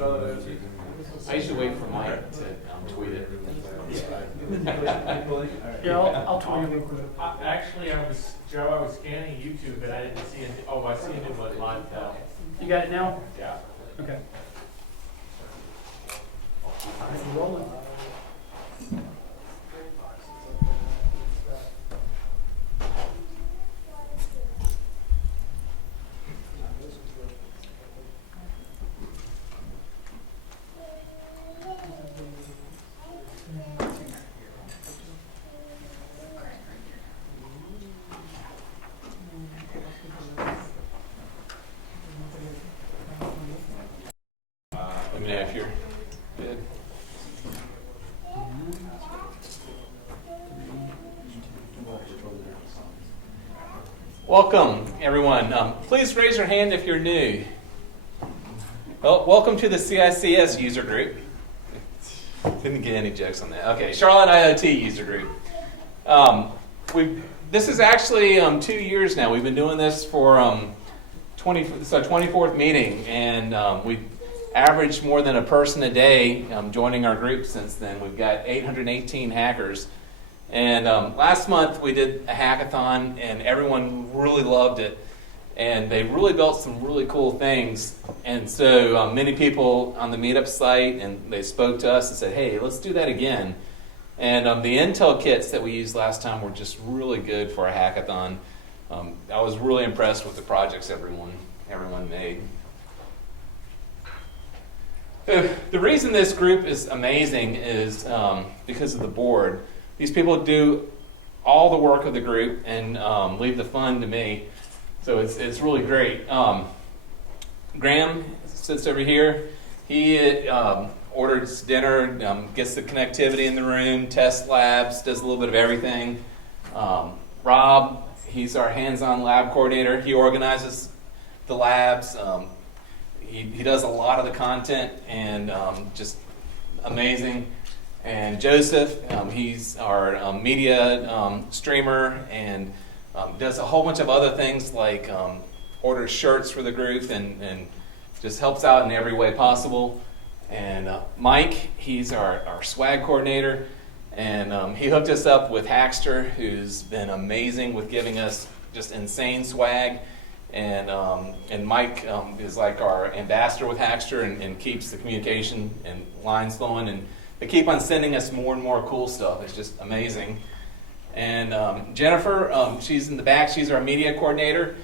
Charlotteiot. I usually wait for Mike to tweet it. Yeah, I'll tweet it real quick. Actually, Joe, I was scanning YouTube and I didn't see it. Oh, I see it was live now. You got it now? Yeah. Okay. All right, we're rolling. Let me know if you're good. Welcome, everyone. Please raise your hand if you're new. Well, welcome to the CICS user group. Didn't get any jokes on that. Okay, Charlotteiot user group. This is actually 2 years now. We've been doing this for 24th meeting, and we've averaged more than a person a day joining our group since then. We've got 818 hackers. And last month we did a hackathon, and everyone really loved it. And they really built some really cool things. And so many people on the meetup site, and they spoke to us and said, hey, let's do that again. And the Intel kits that we used last time were just really good for a hackathon. I was really impressed with the projects everyone made. The reason this group is amazing is because of the board. These people do all the work of the group and leave the fun to me. So it's really great. Graham sits over here. He orders dinner, gets the connectivity in the room, tests labs, does a little bit of everything. Rob, he's our hands-on lab coordinator. He organizes the labs. He does a lot of the content, and just amazing. And Joseph, he's our media streamer, and does a whole bunch of other things like orders shirts for the group and just helps out in every way possible. And Mike, he's our swag coordinator, and he hooked us up with Hackster, who's been amazing with giving us just insane swag. And Mike is like our ambassador with Hackster and keeps the communication and lines flowing, and they keep on sending us more and more cool stuff. It's just amazing. And Jennifer, she's in the back. She's our media coordinator,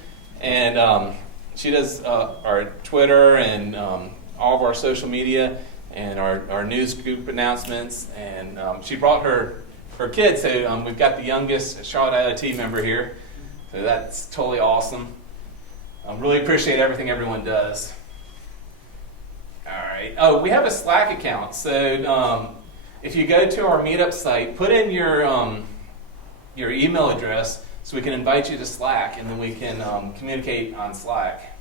and she does our Twitter and all of our social media and our news group announcements. And she brought her kids. So we've got the youngest Charlotteiot member here, so that's totally awesome. I really appreciate everything everyone does. All right. Oh, we have a Slack account. So if you go to our meetup site, put in your email address so we can invite you to Slack, and then we can communicate on Slack.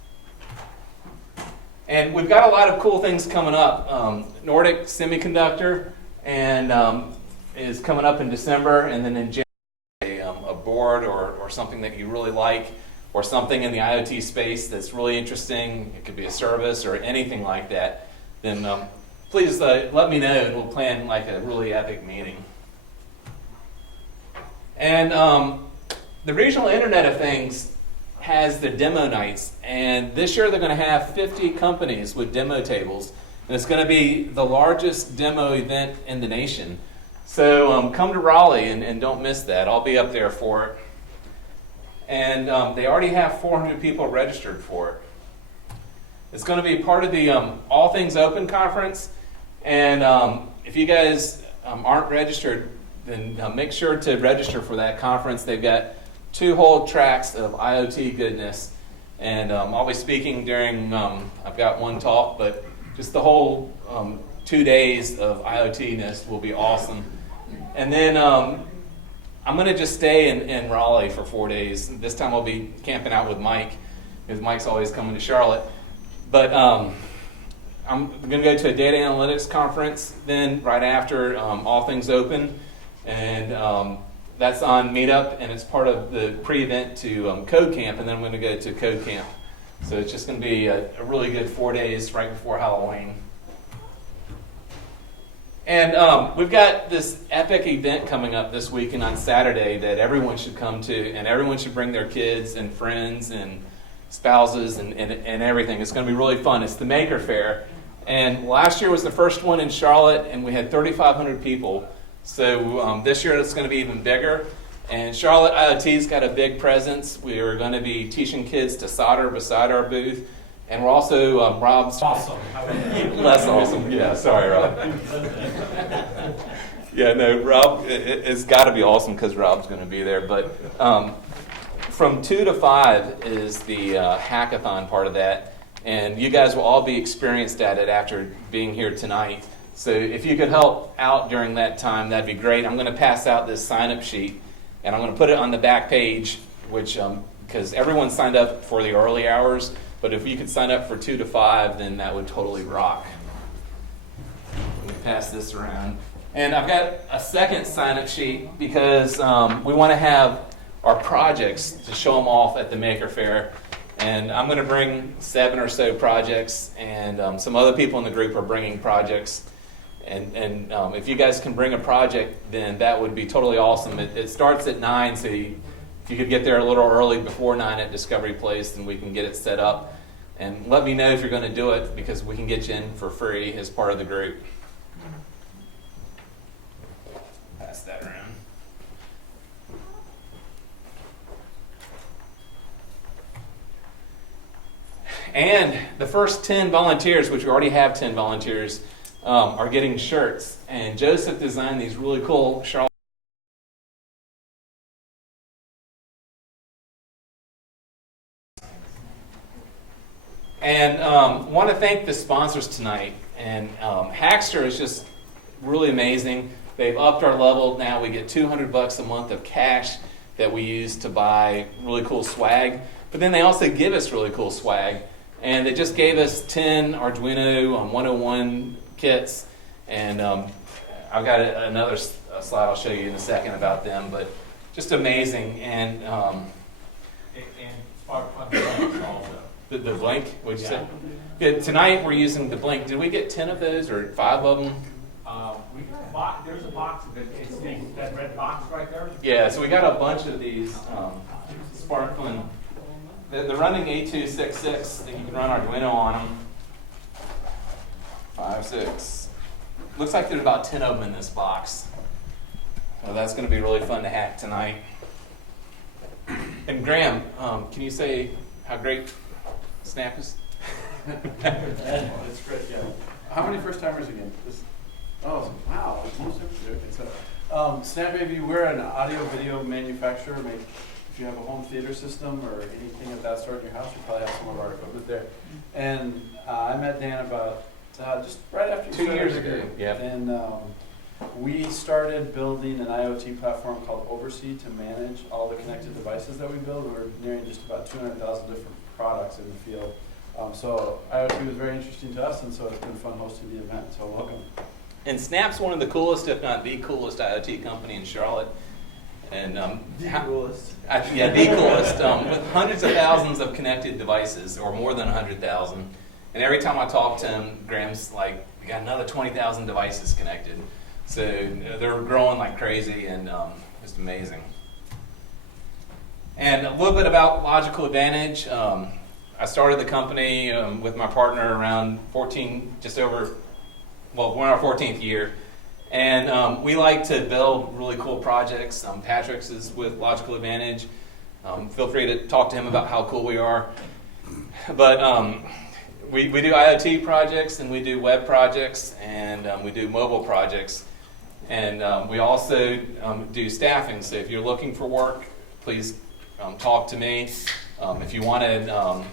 And we've got a lot of cool things coming up. Nordic Semiconductor is coming up in December, and then in January, a board or something that you really like, or something in the IoT space that's really interesting. It could be a service or anything like that. Then please let me know, and we'll plan like a really epic meeting. And the Regional Internet of Things has the demo nights, and this year they're going to have 50 companies with demo tables, and it's going to be the largest demo event in the nation. So come to Raleigh and don't miss that. I'll be up there for it. And they already have 400 people registered for it. It's going to be part of the All Things Open conference, and if you guys aren't registered, then make sure to register for that conference. They've got 2 whole tracks of IoT goodness, and I'll be speaking during, I've got one talk, but just the whole 2 days of IoT-ness will be awesome. And then I'm going to just stay in Raleigh for 4 days. This time I'll be camping out with Mike, because Mike's always coming to Charlotte. But I'm going to go to a data analytics conference then right after All Things Open. And that's on Meetup, and it's part of the pre-event to Code Camp, and then I'm going to go to Code Camp. So it's just going to be a really good 4 days right before Halloween. And we've got this epic event coming up this weekend on Saturday that everyone should come to, and everyone should bring their kids and friends and spouses and everything. It's going to be really fun. It's the Maker Faire. And last year was the first one in Charlotte, and we had 3,500 people. So this year it's going to be even bigger. And Charlotte IOT's got a big presence. We are going to be teaching kids to solder beside our booth. And we're also, Rob's... Awesome. Less awesome. Yeah, sorry, Rob. Yeah, no, Rob, it's got to be awesome because Rob's going to be there. But from 2 to 5 is the hackathon part of that. And you guys will all be experienced at it after being here tonight. So if you could help out during that time, that'd be great. I'm going to pass out this sign-up sheet, and I'm going to put it on the back page, which because everyone signed up for the early hours, but if you could sign up for 2 to 5, then that would totally rock. Let me pass this around. And I've got a second sign-up sheet because we want to have our projects to show them off at the Maker Faire. And I'm going to bring 7 or so projects, and some other people in the group are bringing projects. And if you guys can bring a project, then that would be totally awesome. It starts at 9, so if you could get there a little early before 9 at Discovery Place, then we can get it set up. And let me know if you're going to do it, because we can get you in for free as part of the group. Pass that around. And the first 10 volunteers, which we already have 10 volunteers, are getting shirts. And Joseph designed these really cool Charlotte. And want to thank the sponsors tonight. And Hackster is just really amazing. They've upped our level. Now we get $200 a month of cash that we use to buy really cool swag. But then they also give us really cool swag. And they just gave us 10 Arduino 101 kits. And I've got another slide I'll show you in a second about them. But just amazing. And Spark Fun also. the Blink, what'd you say? Yeah, tonight we're using the Blink. Did we get 10 of those or 5 of them? We got a box. There's a box of it. It's that red box right there. Yeah, so we got a bunch of these Spark Fun. They're running A266 that you can run Arduino on them. 5, 6. Looks like there's about 10 of them in this box. So that's going to be really fun to hack tonight. And Graham, can you say how great Snap is? It's great, yeah. How many first timers again? Oh, wow. Most okay, so, Snap AV, we're an audio video manufacturer. If you have a home theater system or anything of that sort in your house, you probably have some of our equipment there. And I met Dan about just right after 2 years ago. Yeah. And we started building an IoT platform called Oversee to manage all the connected devices that we build. We're nearing just about 200,000 different products in the field. So IoT was very interesting to us, and so it's been fun hosting the event. So welcome. And Snap's one of the coolest, if not the coolest, IoT company in Charlotte. And The coolest. Yeah, the coolest, with hundreds of thousands of connected devices, or more than 100,000. And every time I talk to him, Graham's like, we got another 20,000 devices connected. So they're growing like crazy, and just amazing. And a little bit about Logical Advantage. I started the company with my partner around we're in our 14th year. And we like to build really cool projects. Patrick's is with Logical Advantage. Feel free to talk to him about how cool we are. But we do IoT projects, and we do web projects, and we do mobile projects. And we also do staffing. So if you're looking for work, please talk to me. If you want to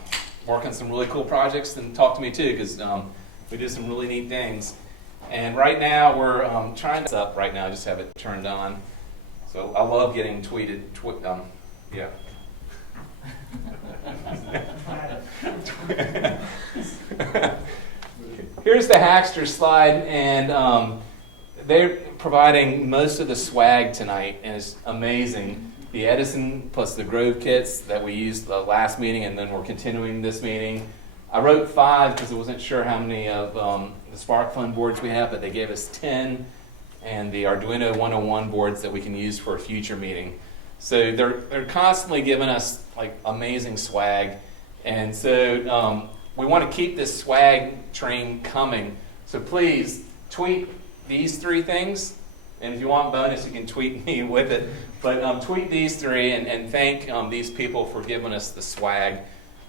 work on some really cool projects, then talk to me too, because we do some really neat things. And right now we're trying to up right now, just have it turned on. So I love getting tweeted. Yeah. Here's the Hackster slide, and they're providing most of the swag tonight, and it's amazing. The Edison plus the Grove kits that we used the last meeting, and then we're continuing this meeting. I wrote 5 because I wasn't sure how many of the SparkFun boards we have, but they gave us 10, and the Arduino 101 boards that we can use for a future meeting. So they're constantly giving us like amazing swag, and so we want to keep this swag train coming. So please tweet these 3 things, and if you want bonus, you can tweet me with it. But tweet these 3 and thank these people for giving us the swag.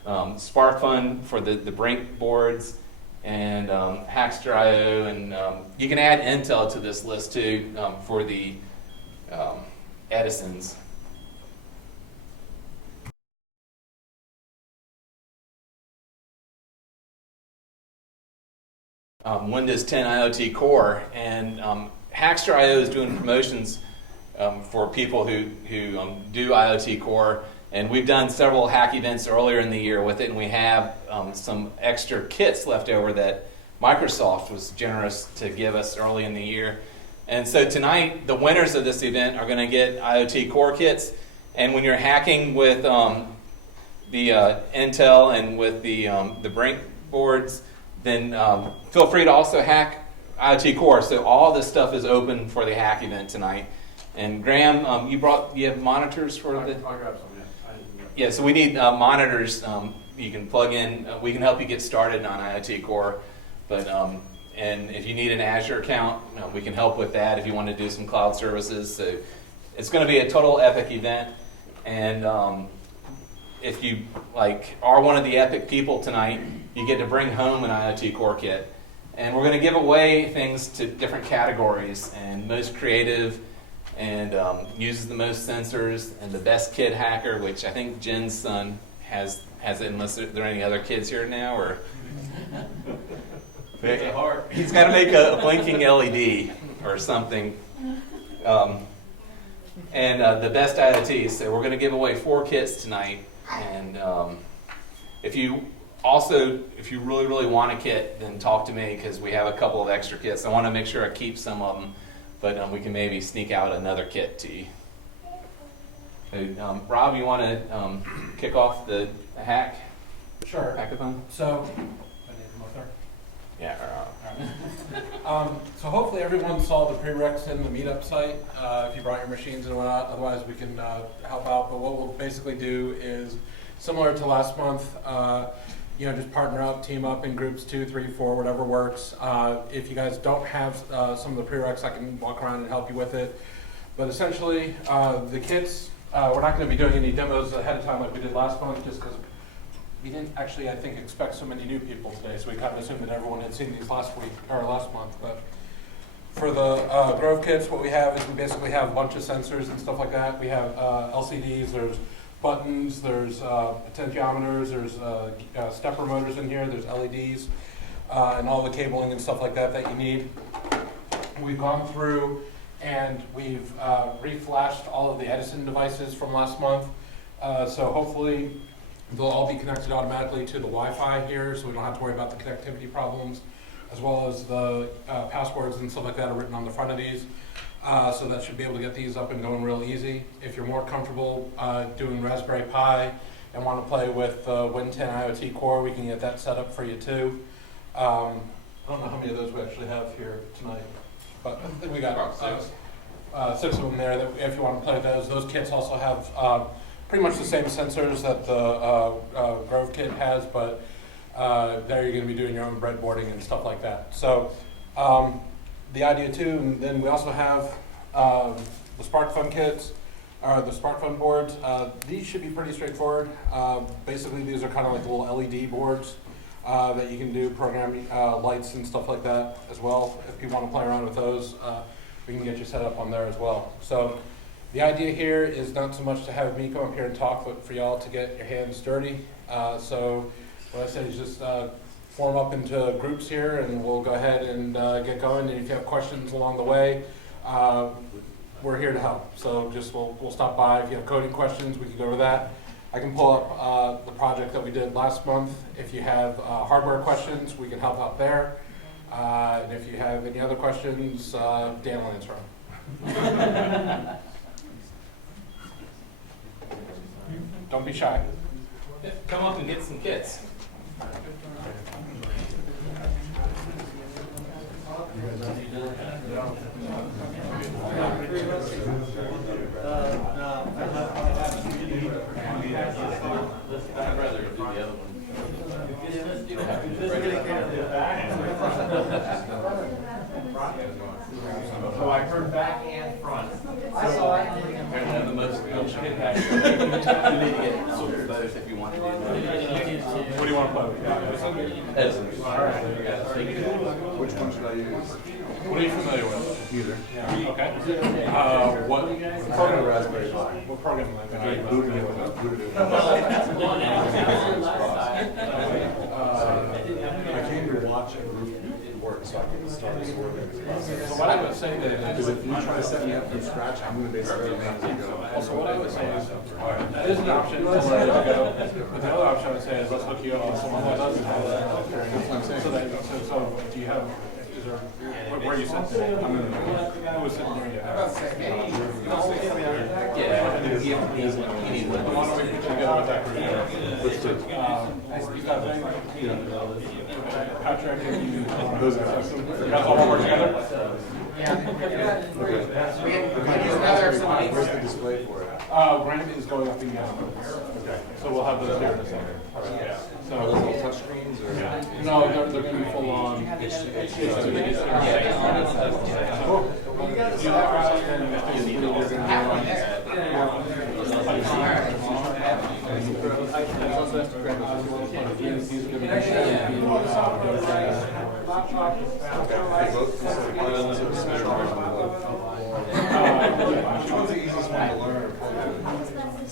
SparkFun for the Brink boards, and Hackster IO, and you can add Intel to this list too for the Edisons. Windows 10 IoT Core, and Hackster IO is doing promotions for people who do IoT Core, and we've done several hack events earlier in the year with it, and we have some extra kits left over that Microsoft was generous to give us early in the year. And so tonight, the winners of this event are going to get IoT Core kits, and when you're hacking with the Intel and with the Brink boards, then feel free to also hack IoT Core. So all this stuff is open for the hack event tonight. And Graham, you have monitors for the... I'll grab some, Yeah, so we need monitors you can plug in. We can help you get started on IoT Core. But and if you need an Azure account, we can help with that if you want to do some cloud services. So it's going to be a total epic event. And if you are one of the epic people tonight, you get to bring home an IoT Core kit. And we're going to give away things to different categories, and most creative, and uses the most sensors, and the best kid hacker, which I think Jen's son has it, unless there are any other kids here now, or he's got to make a blinking LED or something. And the best IoT. So we're going to give away 4 kits tonight, and if you really, really want a kit, then talk to me, because we have a couple of extra kits. I want to make sure I keep some of them, but we can maybe sneak out another kit to you. So, Rob, you want to kick off the hack? Sure. Hackathon? So, I need them up there. Yeah. So hopefully everyone saw the prereqs in the meetup site. If you brought your machines and whatnot, otherwise we can help out. But what we'll basically do is similar to last month. Just partner up, team up in groups 2, 3, 4, whatever works. If you guys don't have some of the prereqs, I can walk around and help you with it. But essentially, the kits, we're not going to be doing any demos ahead of time like we did last month, just because we didn't actually, I think, expect so many new people today. So we kind of assumed that everyone had seen these last month. But for the Grove kits, what we have is we basically have a bunch of sensors and stuff like that. We have LCDs, there's buttons, there's potentiometers, there's stepper motors in here, there's LEDs, and all the cabling and stuff like that you need. We've gone through and we've reflashed all of the Edison devices from last month. So hopefully they'll all be connected automatically to the Wi-Fi here, so we don't have to worry about the connectivity problems, as well as the passwords and stuff like that are written on the front of these. So that should be able to get these up and going real easy. If you're more comfortable doing Raspberry Pi and want to play with Win 10 IoT Core, we can get that set up for you too. I don't know how many of those we actually have here tonight, but I think we got 6 of them there. That if you want to play those kits also have pretty much the same sensors that the Grove kit has, but there you're going to be doing your own breadboarding and stuff like that. So. The idea too, and then we also have the SparkFun kits, or the SparkFun boards. These should be pretty straightforward. Basically, these are kind of like little LED boards that you can do programming lights and stuff like that as well. If you want to play around with those, we can get you set up on there as well. So the idea here is not so much to have me come up here and talk, but for y'all to get your hands dirty. So what I said is just form up into groups here, and we'll go ahead and get going. And if you have questions along the way, we're here to help. So just we'll stop by. If you have coding questions, we can go over that. I can pull up the project that we did last month. If you have hardware questions, we can help out there. And if you have any other questions, Dan will answer them. Don't be shy. Come up and get some kits. I'd rather do the other one. So I heard back and front. Apparently have the most impact. You need to get both if you want to do that. What do you want to play with? Edison. All right, there you go. Which one should I use? What are you familiar with? Either. Okay. What Probably Raspberry Pi. what program am I going Booted it with booted it. I came to watch a group work so I can start this work. So what I would say Because that if you try to set me up from scratch, I'm going to basically make you go. also what I would say is that is an option to let it go. But the other option I would say is let's hook you up with someone that doesn't have that experience. So do you have is there where are you sitting today? I'm in the who was sitting near you? Yeah, you need one. Why don't we put you together with that group? You got Patrick and you. Those guys. You guys all work together? Where's the display for it? Grant is going up in the Okay. So we'll have those here in a second. Yeah. Are those all So touch screens or? no, they're going to be full on. Which one's the easiest one to learn?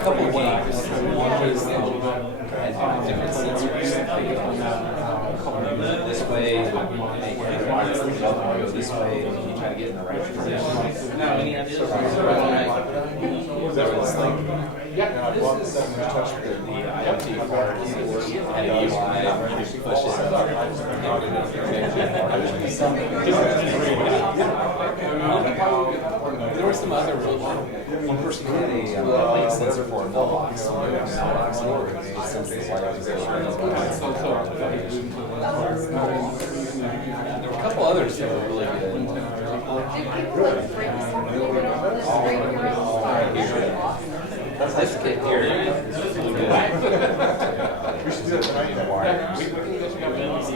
Couple of ways. One is a little bit different sensors. This way, go this way, and you try to get in the right position. Any ideas? Yeah, well, this is touch screen. The IOT Core and the UI push it. There were some other rules. One person had a link sensor for a mailbox. Since the wireless there were a couple others that were really good. This kit here is really good. We should do that tonight then.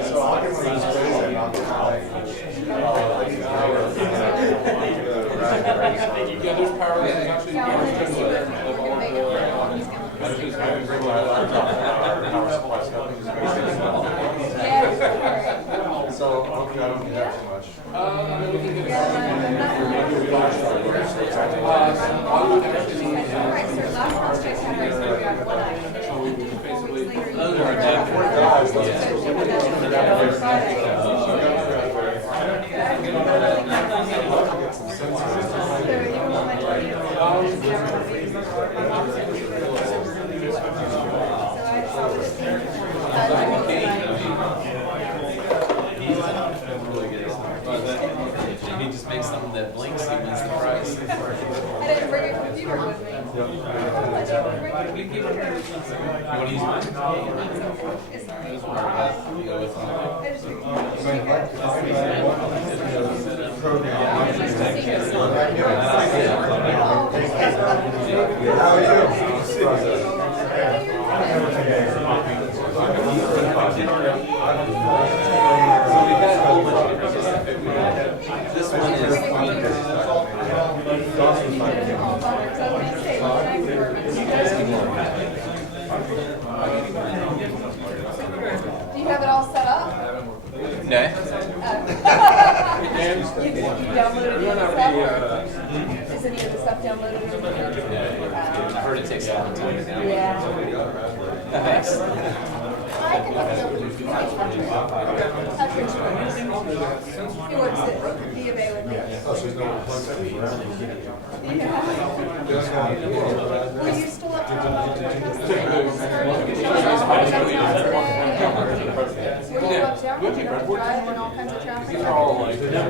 So I can run this place and not Yeah, there's power. There's actually So, hopefully I don't need that too much. He just makes something that blinks, he wins the prize. I didn't bring a computer with me. You want to use mine? How are you? This one is You downloaded any of the stuff? Is any of the stuff downloaded? I heard it takes a long time now. Yeah. Thanks. I can look it up. He works at B of A with me. Oh, so there's no plugs for Yeah. Were you still up to Were you uptown? Driving all kinds of traffic? These are all like, these are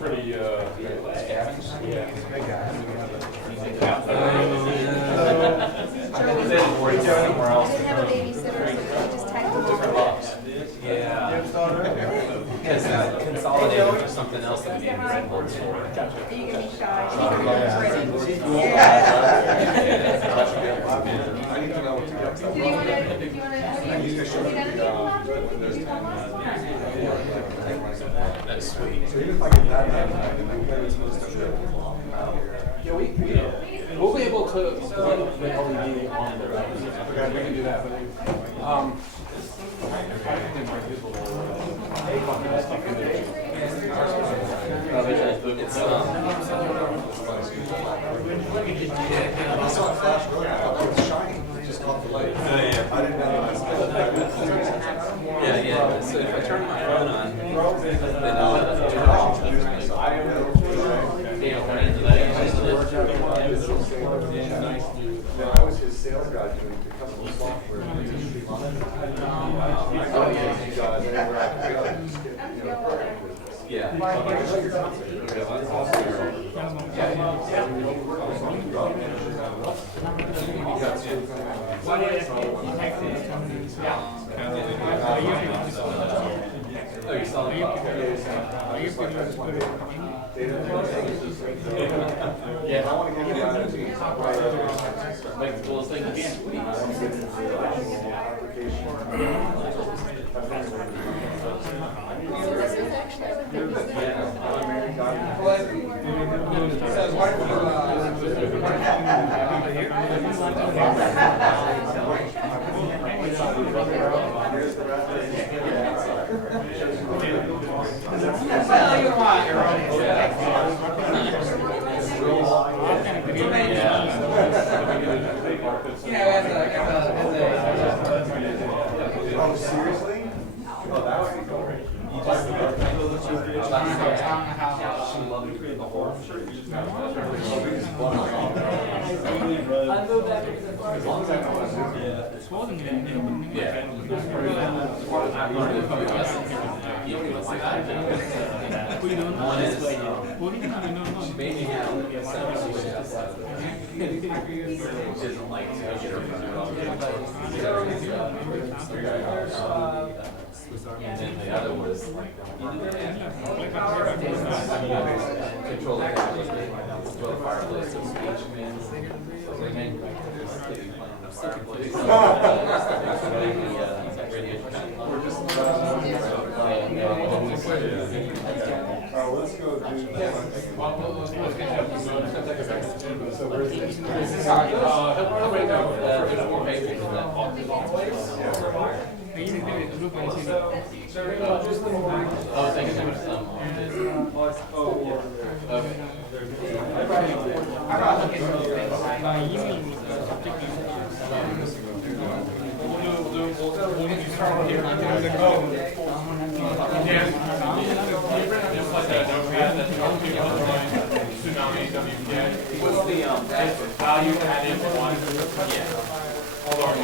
pretty, yeah. I didn't have a babysitter, so we just tagged them over. Yeah. Because consolidated for something else that we need red ones for. Are you gonna be shy? I need to know what to get. Do you wanna, have you done anything left? That's sweet. So even if I get that done, I can play with some of the stuff that Yeah, we'll be able to run the LED on the road. Okay, we can do that, but It's I saw it flash earlier, I thought it was shiny, it just caught the light. I didn't know. yeah. So if I turn my phone on, then I was his sales guy doing the custom software. yeah. Oh, you saw the Yeah, I want to give you that. like the coolest thing to be sweet. So this is actually like the Oh, seriously? Oh, that would be cool. One is, she made me have seven switch outside of it. She doesn't like to get her phone. And then the other was like, control the fireplace, so speech commands. Fireplace. Let's go do so where's this? There's more pages in that box. Oh, thank you so much. What's the value added one? Yeah. All our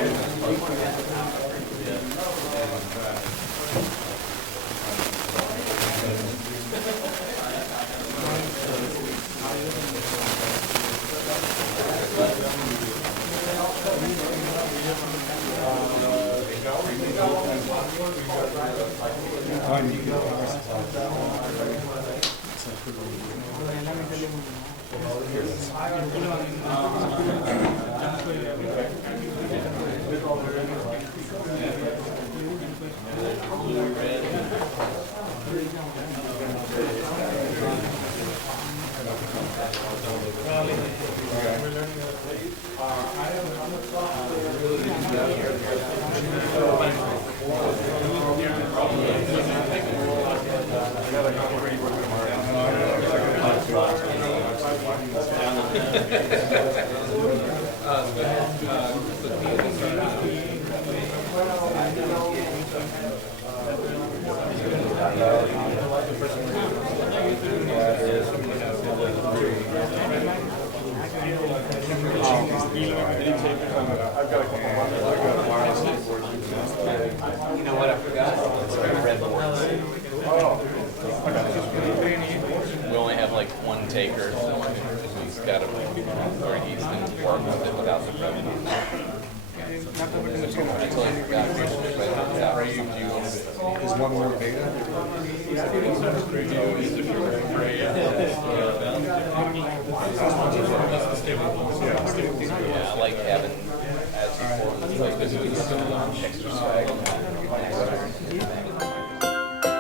You know what I forgot? It's red boards. We only have like one taker, so he's got to where he's going to work with it without the revenue. I totally forgot. Is one more beta? Yeah, I like having as before, like this extra swag.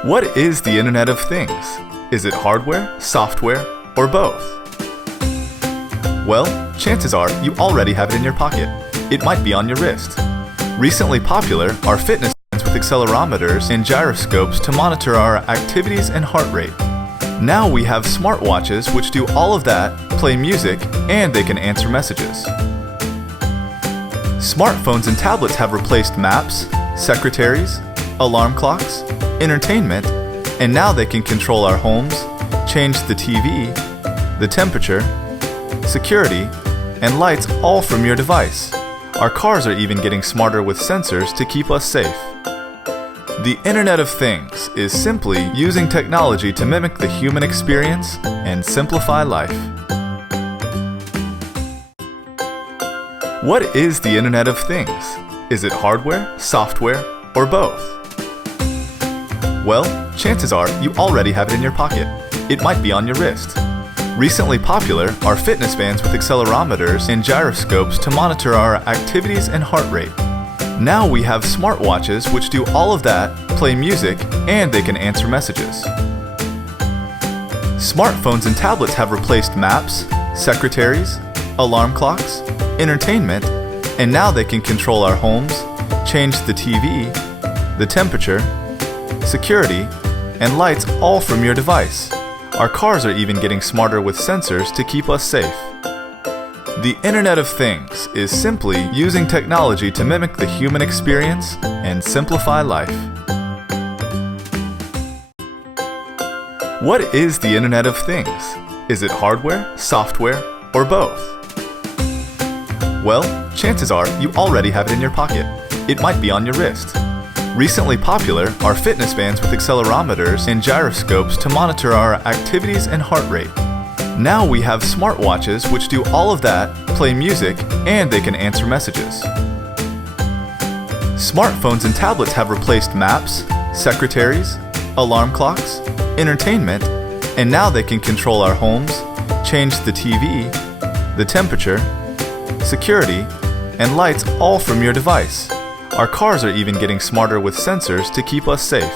What is the Internet of Things? Is it hardware, software, or both? Well, chances are you already have it in your pocket. It might be on your wrist. Recently popular are fitness bands with accelerometers and gyroscopes to monitor our activities and heart rate. Now we have smartwatches which do all of that, play music, and they can answer messages. Smartphones and tablets have replaced maps, secretaries, alarm clocks, entertainment, and now they can control our homes, change the TV, the temperature, security, and lights all from your device. Our cars are even getting smarter with sensors to keep us safe. The Internet of Things is simply using technology to mimic the human experience and simplify life. What is the Internet of Things? Is it hardware, software, or both? Well, chances are you already have it in your pocket. It might be on your wrist. Recently popular are fitness bands with accelerometers and gyroscopes to monitor our activities and heart rate. Now we have smartwatches which do all of that, play music, and they can answer messages. Smartphones and tablets have replaced maps, secretaries, alarm clocks, entertainment, and now they can control our homes, change the TV, the temperature, security, and lights all from your device. Our cars are even getting smarter with sensors to keep us safe. The Internet of Things is simply using technology to mimic the human experience and simplify life. What is the Internet of Things? Is it hardware, software, or both? Well, chances are you already have it in your pocket. It might be on your wrist. Recently popular are fitness bands with accelerometers and gyroscopes to monitor our activities and heart rate. Now we have smartwatches which do all of that, play music, and they can answer messages. Smartphones and tablets have replaced maps, secretaries, alarm clocks, entertainment, and now they can control our homes, change the TV, the temperature, security, and lights all from your device. Our cars are even getting smarter with sensors to keep us safe.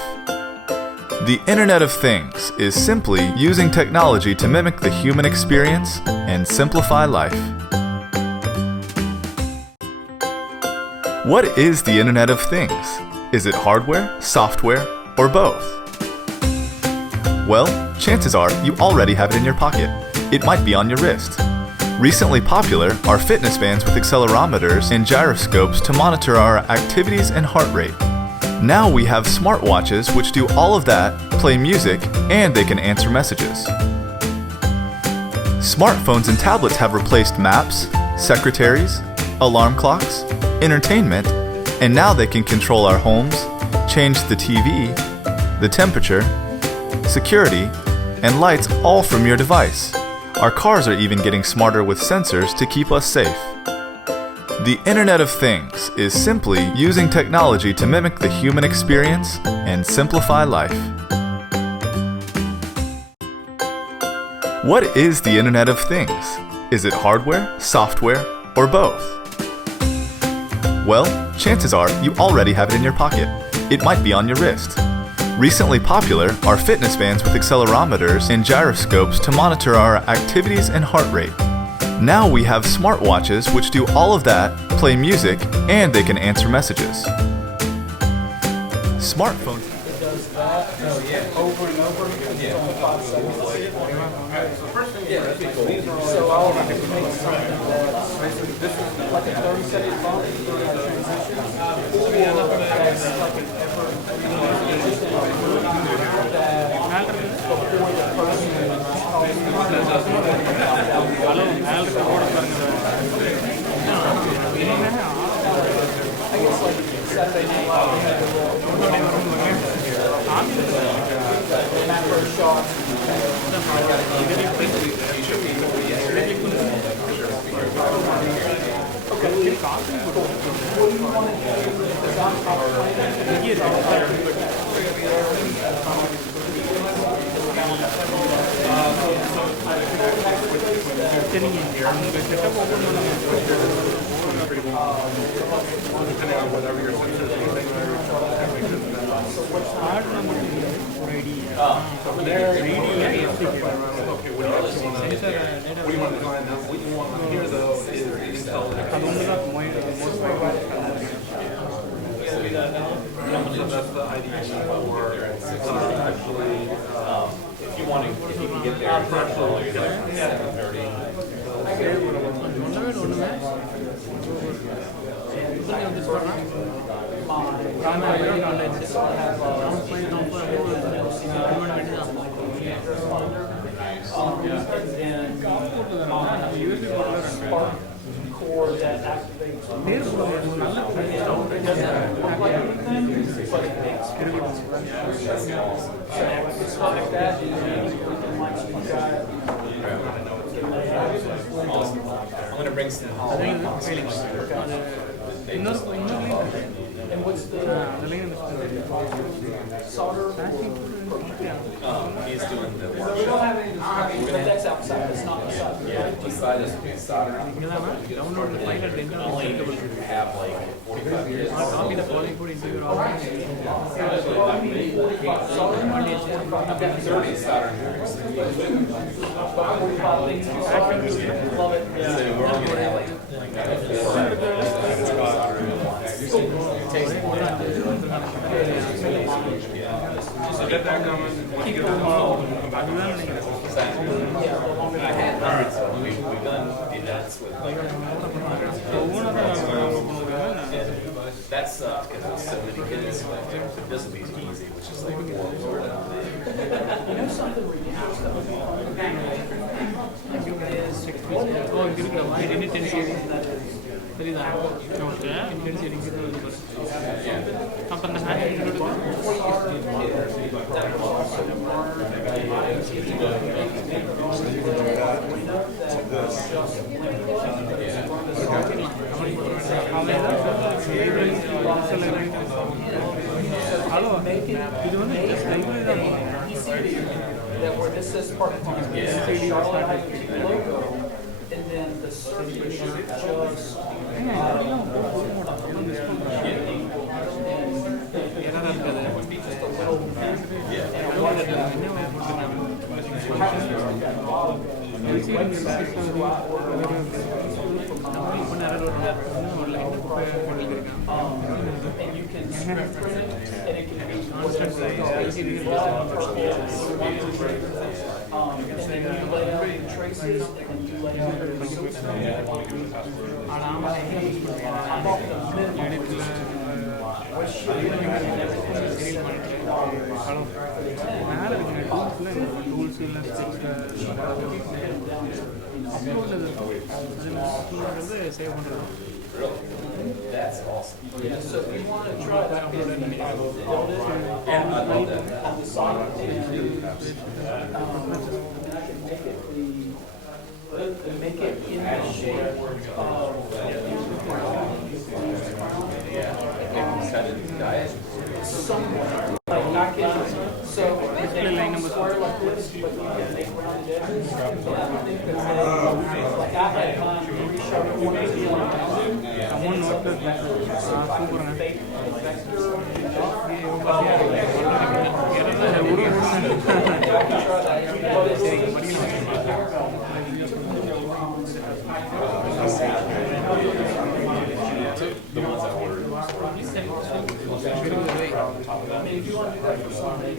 The Internet of Things is simply using technology to mimic the human experience and simplify life. What is the Internet of Things? Is it hardware, software, or both? Well, chances are you already have it in your pocket. It might be on your wrist. Recently popular are fitness bands with accelerometers and gyroscopes to monitor our activities and heart rate. Now we have smartwatches which do all of that, play music, and they can answer messages. Smartphones and tablets have replaced maps, secretaries, alarm clocks, entertainment, and now they can control our homes, change the TV, the temperature, security, and lights all from your device. Our cars are even getting smarter with sensors to keep us safe. The Internet of Things is simply using technology to mimic the human experience and simplify life. What is the Internet of Things? Is it hardware, software, or both? Well, chances are you already have it in your pocket. It might be on your wrist. Recently popular are fitness bands with accelerometers and gyroscopes to monitor our activities and heart rate. Now we have smartwatches which do all of that, play music, and they can answer messages. Smartphones. that over and over. It's only 5 seconds. So I'll make something that's like a 30-second bump transition. Or that's like an effort that before the person I guess like Saturday Night Live, they had the macro shots. Okay, what do you want to do? Because I'm That's the idea for actually, if you want to, if you can get there, actually, you got 7:30. Core that activates. It doesn't look like anything, but it makes it's not like that. I'm going to bring some. And what's the solder? He's doing the We don't workshop. have any, but that's outside, it's not inside. Yeah, beside us, soldering. Only have like 45 years. I've got 30 soldering irons. Love it. So we're only gonna have like So get that going. When you get that going, come back. we've done events with like that sucked because it's so many kids. But this will be easy, which is like more. You know something ridiculous that would be fun? That where this says parking lot, Charlotteiot logo, and then the search is just would be just a little and you can script print it, and it can be whatever and then you lay out the traces, and then you lay out the results. I bought the minimum. Which That's awesome. yeah, so if you want to try that, build it Yeah, I love that. on the side, and then I can make it in the shape of somewhere. Like I can, so they come square like this, but you can make rounded edges. And I think that like I had mine resharp one to the other. The ones I ordered. If you want to do that for Sunday,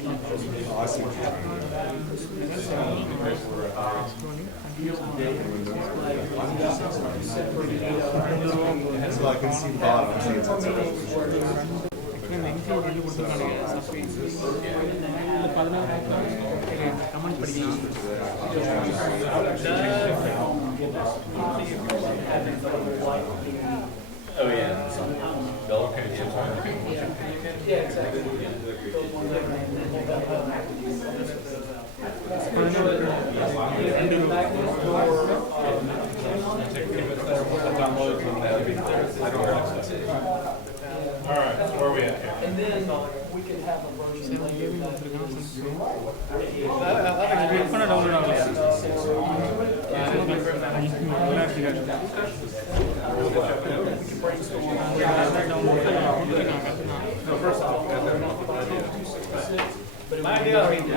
So I can see the bottom. I think it's Oh yeah. Yeah, exactly. All right, so where are we at here? And then we could have a version later. But my idea, I mean,